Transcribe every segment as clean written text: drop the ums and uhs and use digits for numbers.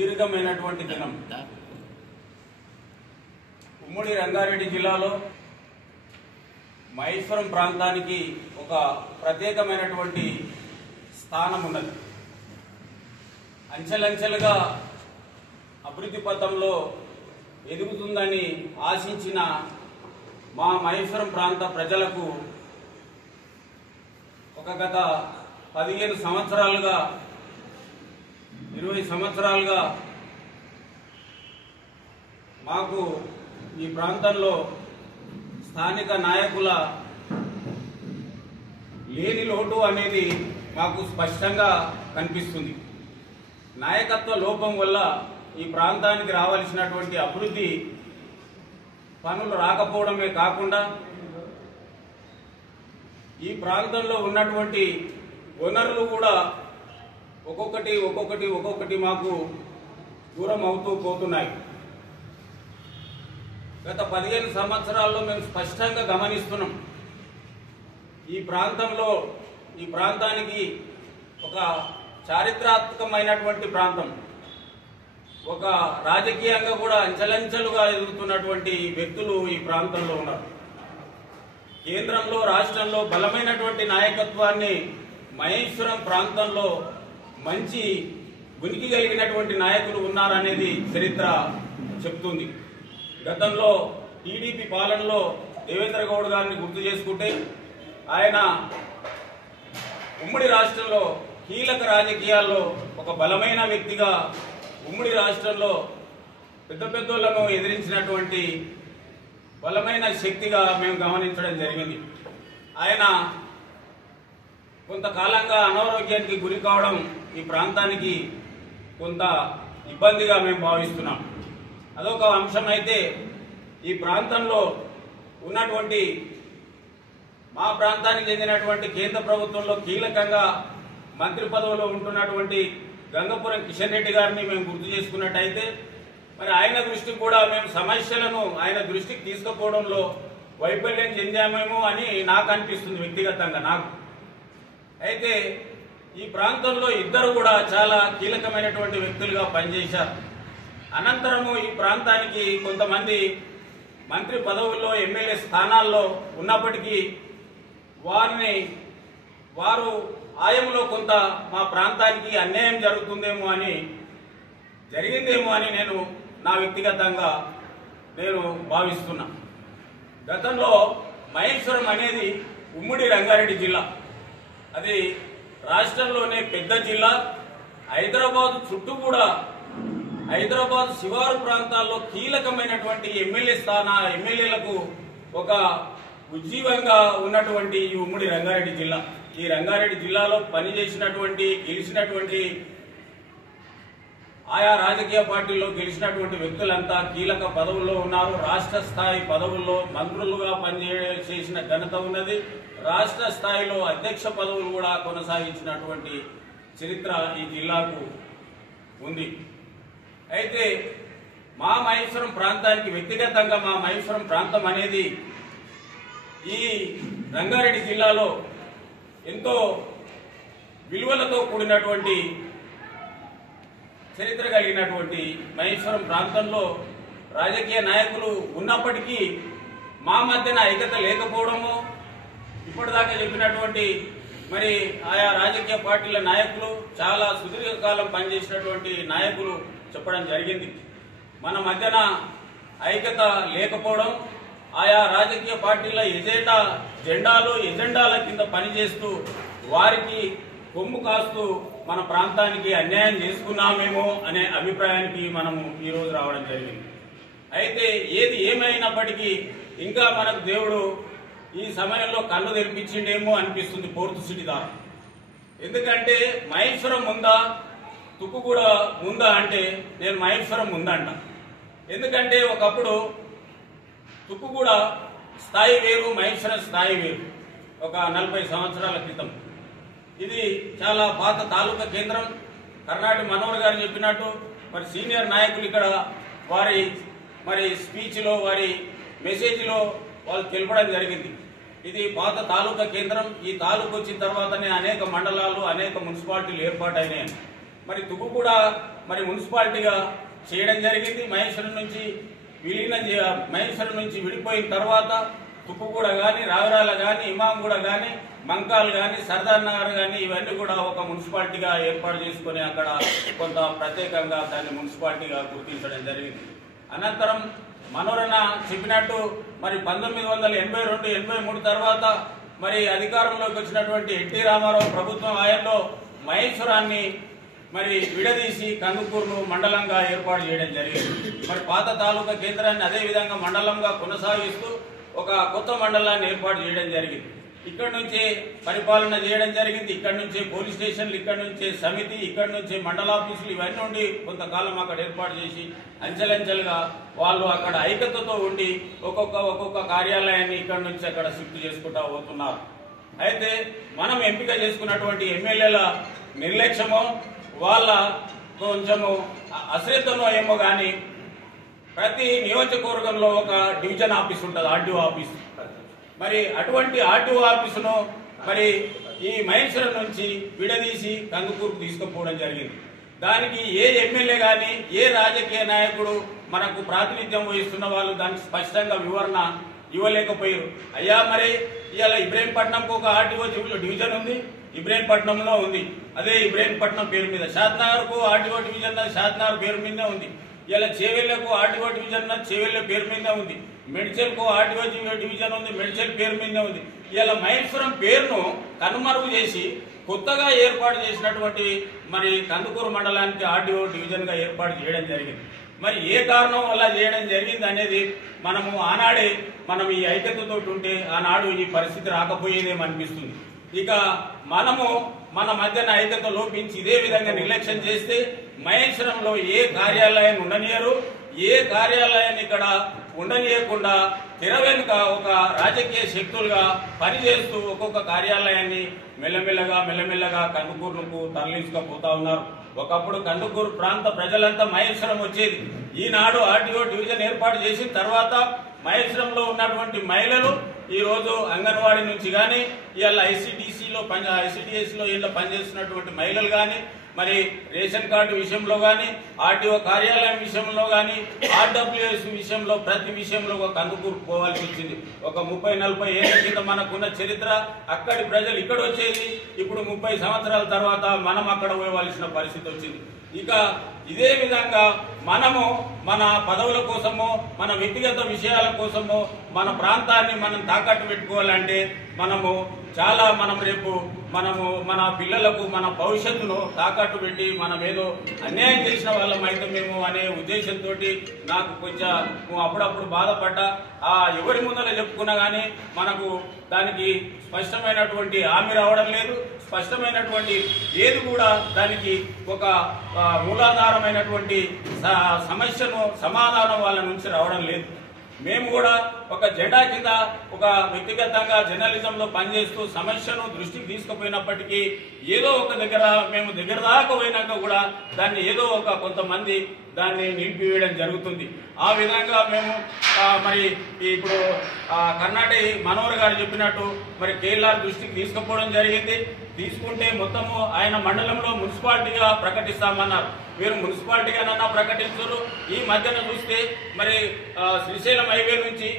సుదీర్ఘమైనటువంటి దినం. ఉమ్మడి రంగారెడ్డి జిల్లాలో మహేశ్వరం ప్రాంతానికి ఒక ప్రత్యేకమైనటువంటి స్థానం ఉన్నది. అంచెలంచెలుగా అభివృద్ధి పథంలో ఎదుగుతుందని ఆశించిన మా మహేశ్వరం ప్రాంత ప్రజలకు ఒక గత 15 సంవత్సరాలుగా 20 సంవత్సరాలుగా మాకు ఈ ప్రాంతంలో స్థానిక నాయకుల లేని లోటు అనేది మాకు స్పష్టంగా కనిపిస్తుంది. నాయకత్వ లోపం వల్ల ఈ ప్రాంతానికి రావాల్సినటువంటి అభివృద్ధి పనులు రాకపోవడమే కాకుండా ఈ ప్రాంతంలో ఉన్నటువంటి వనరులు కూడా ఒక్కొక్కటి మాకు దూరం అవుతూ పోతున్నాయి. గత 15 సంవత్సరాల్లో మేము స్పష్టంగా గమనిస్తున్నాం. ఈ ప్రాంతానికి ఒక చారిత్రాత్మకమైనటువంటి ప్రాంతం, ఒక రాజకీయంగా కూడా అంచెలంచెలుగా ఎదుగుతున్నటువంటి వ్యక్తులు ఈ ప్రాంతంలో ఉన్నారు. కేంద్రంలో రాష్ట్రంలో బలమైనటువంటి నాయకత్వాన్ని మహేశ్వరం ప్రాంతంలో మంచి ఉనికి కలిగినటువంటి నాయకులు ఉన్నారనేది చరిత్ర చెప్తుంది. గతంలో టీడీపీ పాలనలో దేవేంద్ర గౌడ్ గారిని గుర్తు చేసుకుంటే ఆయన ఉమ్మడి రాష్ట్రంలో కీలక రాజకీయాల్లో ఒక బలమైన వ్యక్తిగా ఉమ్మడి రాష్ట్రంలో పెద్దోళ్లను ఎదిరించినటువంటి బలమైన శక్తిగా మేము గమనించడం జరిగింది. ఆయన కొంతకాలంగా అనారోగ్యానికి గురి కావడం ఈ ప్రాంతానికి కొంత ఇబ్బందిగా మేము భావిస్తున్నాం. అదొక అంశం అయితే, ఈ ప్రాంతంలో ఉన్నటువంటి మా ప్రాంతానికి చెందినటువంటి కేంద్ర ప్రభుత్వంలో కీలకంగా మంత్రి పదవిలో ఉంటున్నటువంటి గంగపురం కిషన్ రెడ్డి గారిని మేము గుర్తు చేసుకున్నట్టయితే, మరి ఆయన దృష్టికి కూడా మేము సమస్యలను ఆయన దృష్టికి తీసుకుపోవడంలో వైఫల్యం చెందామేమో అని నాకు అనిపిస్తుంది వ్యక్తిగతంగా నాకు. అయితే ఈ ప్రాంతంలో ఇద్దరు కూడా చాలా కీలకమైనటువంటి వ్యక్తులుగా పనిచేశారు. అనంతరము ఈ ప్రాంతానికి కొంతమంది మంత్రి పదవుల్లో ఎమ్మెల్యే స్థానాల్లో ఉన్నప్పటికీ వారు ఆయంలో కొంత మా ప్రాంతానికి అన్యాయం జరిగిందేమో అని నేను నా వ్యక్తిగతంగా భావిస్తున్నా. గతంలో మహేశ్వరం అనేది ఉమ్మడి రంగారెడ్డి జిల్లా, అది రాష్ట్రంలోనే పెద్ద జిల్లా. హైదరాబాద్ చుట్టూ కూడా హైదరాబాద్ శివారు ప్రాంతాల్లో కీలకమైనటువంటి ఎమ్మెల్యేలకు ఒక ఉజ్జీవంగా ఉన్నటువంటి ఈ ఉమ్మడి రంగారెడ్డి జిల్లా. ఈ రంగారెడ్డి జిల్లాలో గెలిచినటువంటి ఆయా రాజకీయ పార్టీల్లో గెలిచినటువంటి వ్యక్తులంతా కీలక పదవుల్లో ఉన్నారు. రాష్ట్ర స్థాయి పదవుల్లో మంత్రులుగా పనిచేసిన ఘనత ఉన్నది. రాష్ట్ర స్థాయిలో అధ్యక్ష పదవులు కూడా కొనసాగించినటువంటి చరిత్ర ఈ జిల్లాకు ఉంది. అయితే మా మహేశ్వరం ప్రాంతానికి వ్యక్తిగతంగా మా మహేశ్వరం ప్రాంతం అనేది ఈ రంగారెడ్డి జిల్లాలో ఎంతో విలువలతో కూడినటువంటి చరిత్ర కలిగినటువంటి మహేశ్వరం ప్రాంతంలో రాజకీయ నాయకులు ఉన్నప్పటికీ మా మధ్యన ఐక్యత లేకపోవడము, ఇప్పటిదాకా చెప్పినటువంటి మరి ఆయా రాజకీయ పార్టీల నాయకులు చాలా సుదీర్ఘకాలం పనిచేసినటువంటి నాయకులు చెప్పడం జరిగింది. మన మధ్యన ఐక్యత లేకపోవడం, ఆయా రాజకీయ పార్టీల ఎజెండాల కింద పనిచేస్తూ వారికి కొమ్ము కాస్తూ మన ప్రాంతానికి అన్యాయం చేసుకున్నామేమో అనే అభిప్రాయానికి మనము ఈరోజు రావడం జరిగింది. అయితే ఏది ఏమైనప్పటికీ ఇంకా మనకు దేవుడు ఈ సమయంలో కళ్ళు తెరిపించిండేమో అనిపిస్తుంది ఫోర్త్ సిటీ ద్వారా. ఎందుకంటే మహేశ్వరం ఉందా తుక్కుగూడ ఉందా అంటే నేను మహేశ్వరం ఉందంట. ఎందుకంటే ఒకప్పుడు తుక్కుగూడ స్థాయి వేరు, మహేశ్వరం స్థాయి వేరు. ఒక 40 సంవత్సరాల క్రితం ఇది చాలా పాత తాలూకా కేంద్రం. కర్ణాటి మనోహర్ గారు చెప్పినట్టు మరి సీనియర్ నాయకులు ఇక్కడ వారి స్పీచ్లో వారి మెసేజ్లో వాళ్ళు తెలపడం జరిగింది. ఇది పాత తాలూకా కేంద్రం. ఈ తాలూకు వచ్చిన తర్వాతనే అనేక మండలాలు అనేక మున్సిపాలిటీలు ఏర్పాటైనాయి. మరి తుక్కుగూడ మరి మున్సిపాలిటీగా చేయడం జరిగింది. మహేశ్వరం నుంచి మహేశ్వరం నుంచి విడిపోయిన తర్వాత తుప్పుగూడ కానీ, రావిరాల కానీ, ఇమాంగూడ కానీ, మంకాల్ కానీ, సర్దార్ నగర్ కానీ ఇవన్నీ కూడా ఒక మున్సిపాలిటీగా ఏర్పాటు చేసుకుని అక్కడ కొంత ప్రత్యేకంగా దాన్ని మున్సిపాలిటీగా గుర్తించడం జరిగింది. అనంతరం మనోరణ చెప్పినట్టు మరి 1982-83 తర్వాత మరి అధికారంలోకి వచ్చినటువంటి ఎన్టీ రామారావు ప్రభుత్వం ఆయనలో మహేశ్వరాన్ని మరి విడదీసి కందుకూరును మండలంగా ఏర్పాటు చేయడం జరిగింది. మరి పాత తాలూకా కేంద్రాన్ని అదే విధంగా మండలంగా కొనసాగిస్తూ ఒక కొత్త మండలాన్ని ఏర్పాటు చేయడం జరిగింది. ఇక్కడ నుంచే పరిపాలన చేయడం జరిగింది. ఇక్కడ నుంచే పోలీస్ స్టేషన్లు, ఇక్కడ నుంచే సమితి, ఇక్కడ నుంచే మండల ఆఫీసులు ఇవన్నీ ఉండి కొంతకాలం అక్కడ ఏర్పాటు చేసి అంచెలంచెలుగా వాళ్ళు అక్కడ ఐక్యతతో ఉండి ఒక్కొక్క కార్యాలయాన్ని ఇక్కడ నుంచి అక్కడ షిఫ్ట్ చేసుకుంటా పోతున్నారు. అయితే మనం ఎంపిక చేసుకున్నటువంటి ఎమ్మెల్యేల నిర్లక్ష్యమో వాళ్ళ కొంచెము అశ్రద్ధనో ఏమో కానీ ప్రతి నియోజకవర్గంలో ఒక డివిజన్ ఆఫీస్ ఉంటుంది, ఆర్డీఓ ఆఫీస్. మరి అటువంటి ఆర్డీఓ ఆఫీసును మరి ఈ మహేశ్వరం నుంచి విడదీసి కందుకూరుకు తీసుకుపోవడం జరిగింది. దానికి ఏ ఎమ్మెల్యే కానీ ఏ రాజకీయ నాయకుడు మనకు ప్రాతినిధ్యం వహిస్తున్న వాళ్ళు దానికి స్పష్టంగా వివరణ ఇవ్వలేకపోయారు. అయ్యా మరి ఇవాళ ఇబ్రహీంపట్నంకు ఒక ఆర్డీఓ డివిజన్ ఉంది, ఇబ్రహీంపట్నంలో ఉంది, అదే ఇబ్రహీంపట్నం పేరు మీద. షాద్నగర్కు ఆర్డీఓ డివిజన్ షాద్నగర్ పేరు మీదే ఉంది. ఇలా చేవెళ్లకు ఆర్డీఓ డివిజన్ చేవెళ్ల పేరు మీదే ఉంది. మెడ్చల్కు ఆర్డీఓ డివిజన్ ఉంది, మెడ్చల్ పేరు మీదే ఉంది. ఇలా మహేశ్వరం పేరును కనుమరుగు చేసి కొత్తగా ఏర్పాటు చేసినటువంటి మరి కందుకూరు మండలానికి ఆర్డీఓ డివిజన్ గా ఏర్పాటు చేయడం జరిగింది. మరి ఏ కారణం వల్ల చేయడం జరిగింది అనేది మనము ఆనాడే మనం ఈ ఐక్యతతో ఉంటే ఆనాడు ఈ పరిస్థితి రాకపోయేదేమనిపిస్తుంది. ఇక మనము మన మధ్యన ఐక్యత లోపించి ఇదే విధంగా నిర్లక్ష్యం చేస్తే మహేశ్వరంలో ఏ కార్యాలయాన్ని ఉండనియరు, ఏ కార్యాలయాన్ని ఇక్కడ ఉండనీయకుండా తెర వెనుక ఒక రాజకీయ శక్తులుగా పనిచేస్తూ ఒక్కొక్క కార్యాలయాన్ని మెల్లమెల్లగా కందుకూరుకు తరలించుకపోతా ఉన్నారు. ఒకప్పుడు కందుకూరు ప్రాంత ప్రజలంతా మహేశ్వరం వచ్చేది. ఈనాడు ఆర్డీఓ డివిజన్ ఏర్పాటు చేసిన తర్వాత మహేశ్వరంలో ఉన్నటువంటి మహిళలు ఈ రోజు అంగన్వాడీ నుంచి కానీ ఇవాళ ఐసిడిఎస్లో ఇలా పనిచేస్తున్నటువంటి మహిళలు కానీ మరి రేషన్ కార్డు విషయంలో కానీ ఆర్టీఓ కార్యాలయం విషయంలో కానీ ఆర్డబ్ల్యూఎస్ విషయంలో ప్రతి విషయంలో ఒక కందుకూరు పోవాల్సి వచ్చింది. ఒక 30-40 ఏళ్ల కింద మనకున్న చరిత్ర, అక్కడి ప్రజలు ఇక్కడ వచ్చేది. ఇప్పుడు 30 సంవత్సరాల తర్వాత మనం అక్కడ పోవాల్సిన పరిస్థితి వచ్చింది. ఇక ఇదే విధంగా మనము మన పదవుల కోసమో మన వ్యక్తిగత విషయాల కోసమో మన ప్రాంతాన్ని మనం తాకట్టు పెట్టుకోవాలంటే మనం రేపు మన పిల్లలకు మన భవిష్యత్తును తాకట్టు పెట్టి మనం ఏదో అన్యాయం చేసిన వాళ్ళం అయితే మేము అనే ఉద్దేశంతో నాకు కొంచెం అప్పుడప్పుడు బాధపడ్డా. ఎవరి ముందర చెప్పుకున్నా కానీ మనకు దానికి స్పష్టమైనటువంటి హామీ రావడం లేదు. స్పష్టమైనటువంటి ఏది కూడా దానికి ఒక మూలాధారమైనటువంటి సమస్యను సమాధానం వాళ్ళ నుంచి రావడం లేదు. మేము కూడా ఒక జెండా కింద ఒక వ్యక్తిగతంగా జర్నలిజంలో పనిచేస్తూ సమస్యను దృష్టికి తీసుకుపోయినప్పటికీ ఏదో ఒక మేము దగ్గర దాకా పోయినాక కూడా దాన్ని ఏదో ఒక కొంతమంది దాన్ని నిలిపివేయడం జరుగుతుంది. ఆ విధంగా మేము మరి ఇప్పుడు కర్ణాటక మనోహర్ గారు చెప్పినట్టు మరి కేఎల్ఆర్ దృష్టికి తీసుకుపోవడం జరిగింది. తీసుకుంటే మొత్తము ఆయన మండలంలో మున్సిపాలిటీగా ప్రకటిస్తామన్నారు. మీరు మున్సిపాలిటీగానన్నా ప్రకటించరు. ఈ మధ్యన చూస్తే మరి శ్రీశైలం హైవే నుంచి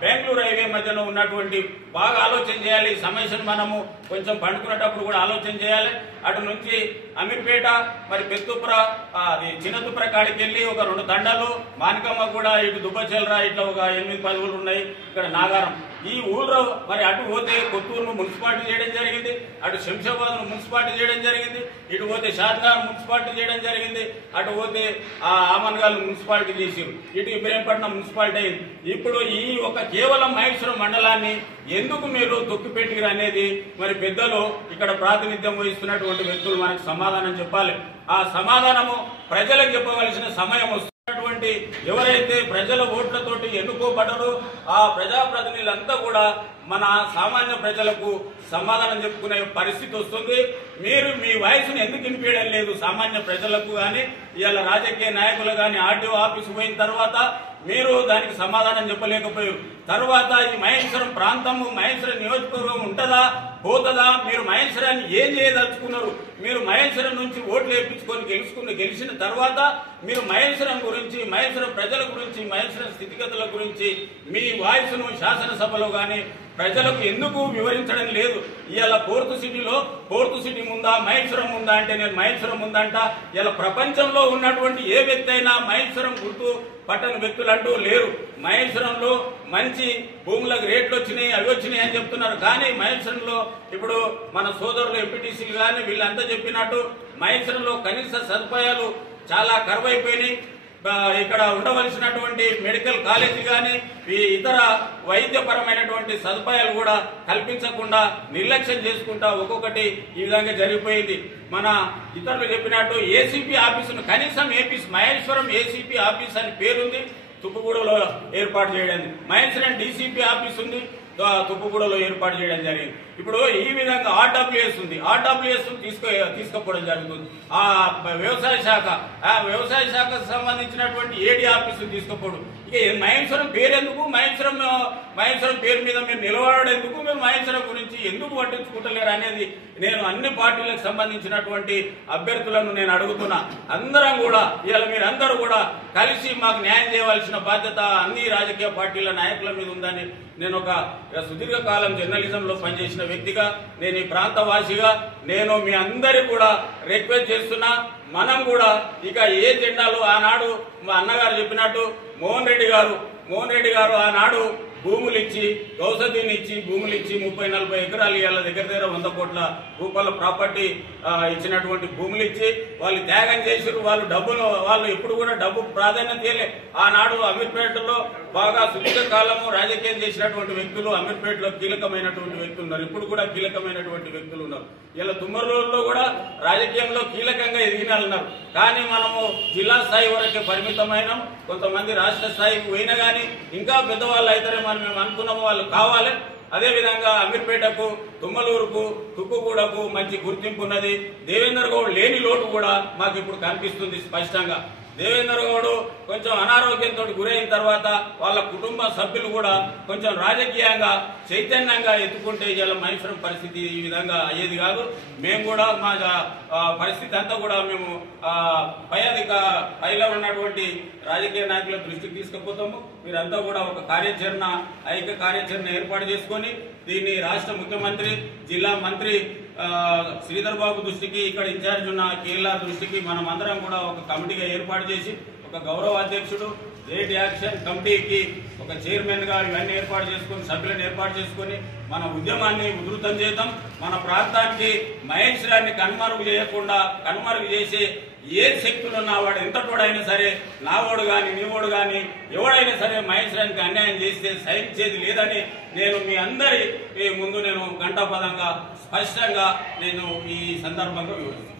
బెంగళూరు హైవే మధ్యన ఉన్నటువంటి బాగా ఆలోచన చేయాలి. ఈ సమస్యను మనము కొంచెం పండుకునేటప్పుడు కూడా ఆలోచన చేయాలి. అటు నుంచి అమీర్పేట మరి పెత్తుప్ర చిన్నతుప్ర కాడికి వెళ్ళి ఒక 2 తండాలు, మానికమ్మ కూడా ఇటు దుబ్బచెల్రా ఇట్లా ఒక 8-10 ఊళ్ళు ఉన్నాయి. ఇక్కడ నాగారం ఈ ఊళ్ళో మరి అటు పోతే కొత్తూరును మున్సిపాలిటీ చేయడం జరిగింది, అటు శంషాబాద్ మున్సిపాలిటీ చేయడం జరిగింది, ఇటు పోతే షాద్నగర్ మున్సిపాలిటీ చేయడం జరిగింది, అటు పోతే ఆమన్గాల్ మున్సిపాలిటీ చేసారు, ఇటు ఇబ్రహీంపట్నం మున్సిపాలిటీ అయింది. ఇప్పుడు ఈ ఒక కేవలం మహేశ్వరం మండలాన్ని ఎందుకు మీరు తొక్కిపెట్టిరు అనేది మరి పెద్దలు ఇక్కడ ప్రాతినిధ్యం వహిస్తున్నటువంటి వ్యక్తులు మనకు సమాధానం చెప్పాలి. ఆ సమాధానము ప్రజలకు చెప్పవలసిన సమయం వస్తుంది. ఎవరైతే ప్రజల ఓట్లతోటి ఎన్నుకోబడరో ఆ ప్రజాప్రతినిధులంతా కూడా మన సామాన్య ప్రజలకు సమాధానం చెప్పుకునే పరిస్థితి వస్తుంది. మీరు మీ వయసును ఎందుకు వినిపించడం లేదు సామాన్య ప్రజలకు కానీ ఇవాళ రాజకీయ నాయకులు కానీ ఆర్టీఓ ఆఫీసు పోయిన తర్వాత మీరు దానికి సమాధానం చెప్పలేకపోయారు. తర్వాత ఈ మహేశ్వరం ప్రాంతము మహేశ్వరం నియోజకవర్గం ఉంటుందా పోతుందా? మీరు మహేశ్వరాన్ని ఏం చేయదలుచుకున్నారు? మీరు మహేశ్వరం నుంచి ఓట్లు వేయించుకొని గెలిచిన తర్వాత మీరు మహేశ్వరం గురించి, మహేశ్వరం ప్రజల గురించి, మహేశ్వరం స్థితిగతుల గురించి మీ వాయిస్ను శాసనసభలో కానీ ప్రజలకు ఎందుకు వివరించడం లేదు? ఇవాళ ఫోర్త్ సిటీ ముందా, మహేశ్వరం ముందా అంటే నేను మహేశ్వరం ముందంట. ఇలా ప్రపంచంలో ఉన్నటువంటి ఏ వ్యక్తి అయినా మహేశ్వరం గుర్తు పట్టని వ్యక్తులు అంటూ లేరు. మహేశ్వరంలో మంచి భూములకు రేట్లు వచ్చినాయి, అవి వచ్చినాయి అని చెప్తున్నారు. కానీ మహేశ్వరంలో ఇప్పుడు మన సోదరులు ఎంపీటీసీలు కానీ వీళ్ళంతా చెప్పినట్టు మహేశ్వరంలో కనీస సదుపాయాలు చాలా కరువైపోయినాయి. ఇక్కడ ఉండవలసినటువంటి మెడికల్ కాలేజీ కానీ ఈ ఇతర వైద్యపరమైనటువంటి సదుపాయాలు కూడా కల్పించకుండా నిర్లక్ష్యం చేసుకుంటా ఒక్కొక్కటి ఈ విధంగా జరిగిపోయింది. మన ఇతరులు చెప్పినట్టు ఏసీపీ ఆఫీసును కనీసం మహేశ్వరం ఏసీపీ ఆఫీస్ అని పేరుంది, తుప్పుగూడలో ఏర్పాటు చేయడం. మహేశ్వరం డీసీపీ ఆఫీస్ ఉంది, తుప్పుగూడలో ఏర్పాటు చేయడం జరిగింది. ఇప్పుడు ఈ విధంగా ఆర్డబ్ల్యూఎస్ ఉంది, ఆర్డబ్ల్యూఎస్ తీసుకుపోవడం జరుగుతుంది. ఆ వ్యవసాయ శాఖకు సంబంధించినటువంటి ఏడీ ఆఫీసు తీసుకుపోవడం. ఇక మహేశ్వరం పేరెందుకు? మహేశ్వరం పేరు మీద మీరు నిలబడడం ఎందుకు? మీరు మహేశ్వరం గురించి ఎందుకు పట్టించుకుంటలేరు అనేది నేను అన్ని పార్టీలకు సంబంధించినటువంటి అభ్యర్థులను నేను అడుగుతున్నా. అందరం కూడా ఇవాళ మీరందరూ కూడా కలిసి మాకు న్యాయం చేయవలసిన బాధ్యత అన్ని రాజకీయ పార్టీల నాయకుల మీద ఉందని నేను ఒక సుదీర్ఘకాలం జర్నలిజంలో పనిచేసిన వ్యక్తిగా, నేను ఈ ప్రాంతవాసిగా నేను మీ అందరి కూడా రిక్వెస్ట్ చేస్తున్నా. మనం కూడా ఇక ఏ జెండాలు ఆనాడు మా అన్నగారు చెప్పినట్టు మోహన్ రెడ్డి గారు ఆనాడు భూములు ఇచ్చి గౌసదీని ఇచ్చి భూములు ఇచ్చి 30-40 ఎకరాలు ఇవాళ దగ్గర 100 కోట్ల రూపాయల ప్రాపర్టీ ఇచ్చినటువంటి భూములు ఇచ్చి వాళ్ళు త్యాగం చేసారు. వాళ్ళు ఎప్పుడు కూడా డబ్బు ప్రాధాన్యత ఇవ్వలే. ఆనాడు అమీర్పేటలో బాగా సుదీర్ఘకాలము రాజకీయం చేసినటువంటి వ్యక్తులు అమీర్పేటలో కీలకమైనటువంటి వ్యక్తులు ఉన్నారు, ఇప్పుడు కూడా కీలకమైనటువంటి వ్యక్తులు ఉన్నారు. ఇలా తుమ్మూరులో కూడా రాజకీయంలో కీలకంగా ఎదిగినారు. కానీ మనము జిల్లా స్థాయి వరకే పరిమితమైనాం. కొంతమంది రాష్ట్ర స్థాయికి పోయినా కానీ ఇంకా పెద్దవాళ్ళు అయితేనే మేము అనుకున్నాము వాళ్ళు కావాలి. అదేవిధంగా అమీర్పేటకు, తుమ్మలూరుకు, తుక్కుగూడకు మంచి గుర్తింపు ఉన్నది. దేవేందర్ గౌడ్ లేని లోటు కూడా మాకు ఇప్పుడు కనిపిస్తుంది స్పష్టంగా. దేవేందర్ గౌడ్ కొంచెం అనారోగ్యంతో గురైన తర్వాత వాళ్ళ కుటుంబ సభ్యులు కూడా కొంచెం రాజకీయంగా చైతన్యంగా ఎత్తుకుంటే ఇలా మహేశ్వరం పరిస్థితి ఈ విధంగా అయ్యేది కాదు. మేము కూడా మా పరిస్థితి అంతా కూడా మేము పైలో ఉన్నటువంటి రాజకీయ నాయకుల దృష్టికి తీసుకుపోతాము. మీరంతా కూడా ఒక ఐక్య కార్యాచరణ ఏర్పాటు చేసుకొని దీన్ని రాష్ట్ర ముఖ్యమంత్రి, జిల్లా మంత్రి శ్రీధర్ బాబు దృష్టికి, ఇక్కడ ఇన్ఛార్జ్ ఉన్న కేఎల్ఆర్ దృష్టికి మనం అందరం కూడా ఒక కమిటీగా ఏర్పాటు చేసి ఒక గౌరవ అధ్యక్షుడు, రేట్ యాక్షన్ కమిటీకి ఒక చైర్మన్ గా ఇవన్నీ ఏర్పాటు చేసుకుని సభ్యులను ఏర్పాటు చేసుకుని మన ఉద్యమాన్ని ఉధృతం చేద్దాం. మన ప్రాంతానికి మహేశ్వరాన్ని కనుమరుగు చేసే ఏ శక్తులు ఉన్నా వాడు ఎంతటోడైనా సరే, నావోడు గాని నీవోడు గాని ఎవడైనా సరే మహేశ్వరానికి అన్యాయం చేస్తే సహించేది లేదని నేను మీ అందరి ముందు నేను ఘంటాపదంగా స్పష్టంగా నేను ఈ సందర్భంగా వివరిస్తాను.